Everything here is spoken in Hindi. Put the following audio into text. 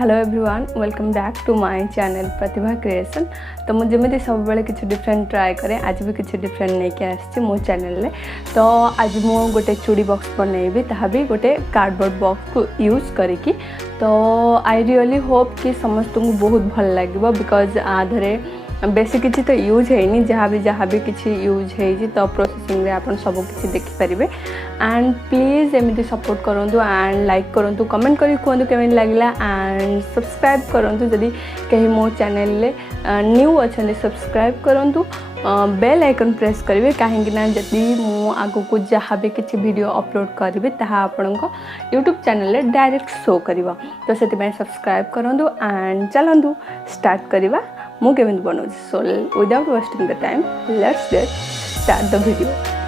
Hello everyone welcome back to my channel Pratibha creation. तो मुझे जमी सब बेले किसी डिफरेंट ट्राए करें आज भी किसी डिफरेंट नहीं के आसी मो चैनल रे। तो आज मु गोटे चूड़ी बॉक्स बनैबी ताहा भी गोटे कार्डबोर्ड बॉक्स को यूज करिकी। तो आई रियली होप कि समस्त को बहुत भल लगे बिकॉज आधरे बेसी किसी तो यूज है जहाँ भी किसी यूज है तो प्रोसेसिंग रे आपन सब किसी देखि परिबे। एंड प्लीज एमती सपोर्ट करूँ एंड लाइक करूँ कमेंट करी कहतु केमी लगला एंड सब्सक्राइब करूँ जदि कहीं मो चैनल ले न्यू अच्छा सब्सक्राइब करूँ बेल आइकन प्रेस करेंगे कहीं जदि मु आगु को जहाँ भी किसी वीडियो अपलोड करी ताहा आपण यूट्यूब चैनल ले डायरेक्ट शो करिवो। तो से सब्सक्राइब करूँ एंड चलतु स्टार्ट करवा मु केमिति बनाऊँ। So without wasting the time let's get start the video.